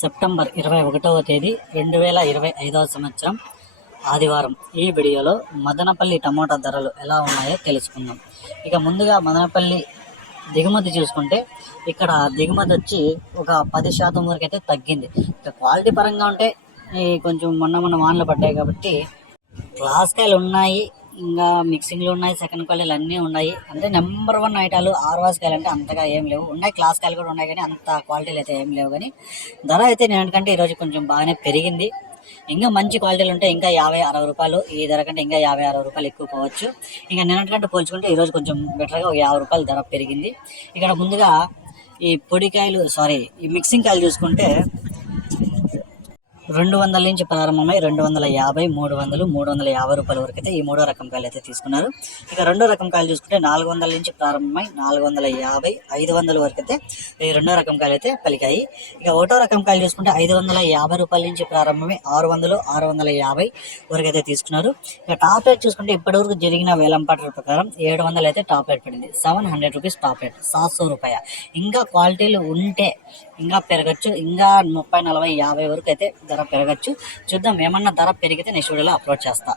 September 21వ తేదీ 2025వ సంవత్సరం ఆదివారం. ఈ వీడియోలో మదనపల్లి టమోటా ధరలు ఎలా ఉన్నాయో తెలుసుకుందాం. ఇక ముందుగా మదనపల్లి దిగుమతి చూసుకుంటే ఇక్కడ దిగుమతి వచ్చి ఒక 10% వరకు అయితే తగ్గింది. ఇక క్వాలిటీ పరంగా ఉంటే కొంచెం మొన్న వానలు పడ్డాయి కాబట్టి క్లాస్ కాయలు ఉన్నాయి, ఇంకా మిక్సింగ్లు ఉన్నాయి, సెకండ్ క్వాలిటీలు అన్నీ ఉన్నాయి. అంటే నెంబర్ 1 ఐటాలు ఆర్వాస్ కాయలు అంటే అంతగా ఏం లేవు, ఉన్నాయి క్లాస్ కాయలు కూడా ఉన్నాయి కానీ అంత క్వాలిటీలు అయితే ఏం లేవు. కానీ ధర అయితే నేనంటే ఈరోజు కొంచెం బాగానే పెరిగింది. ఇంకా మంచి క్వాలిటీలు ఉంటే ఇంకా 50-60 రూపాయలు, ఈ ధర కంటే ఇంకా 50-60 రూపాయలు ఎక్కువ పోవచ్చు. ఇంకా నిన్నటికంటే పోల్చుకుంటే ఈరోజు కొంచెం బెటర్గా ఒక 50 రూపాయలు ధర పెరిగింది. ఇక్కడ ముందుగా ఈ పొడికాయలు ఈ మిక్సింగ్ కాయలు చూసుకుంటే 200 నుంచి ప్రారంభమై 250, 300, 350 రూపాయల వరకు అయితే ఈ మూడో రకం కాయలు అయితే తీసుకున్నారు. ఇక రెండో రకం కాయలు చూసుకుంటే 400 నుంచి ప్రారంభమై 450, 500 వరకు అయితే ఈ రెండో రకం కాయలు అయితే పలికాయి. ఇక ఒకటో రకం కాయలు చూసుకుంటే 550 రూపాయల నుంచి ప్రారంభమై 600, 650 వరకు అయితే తీసుకున్నారు. ఇక టాప్ రేట్ చూసుకుంటే ఇప్పటివరకు జరిగిన వేలంపాట ప్రకారం 700 అయితే టాప్ రేట్ పడింది. 700 రూపీస్ టాప్ రేట్, 700 రూపాయ. ఇంకా క్వాలిటీలు ఉంటే ఇంకా పెరగచ్చు, ఇంకా 30, 40, 50 వరకు అయితే ధర పెరగచ్చు. చూద్దాం, ఏమన్నా ధర పెరిగితే నెక్స్ట్ వీడియోలో అప్లోడ్ చేస్తా.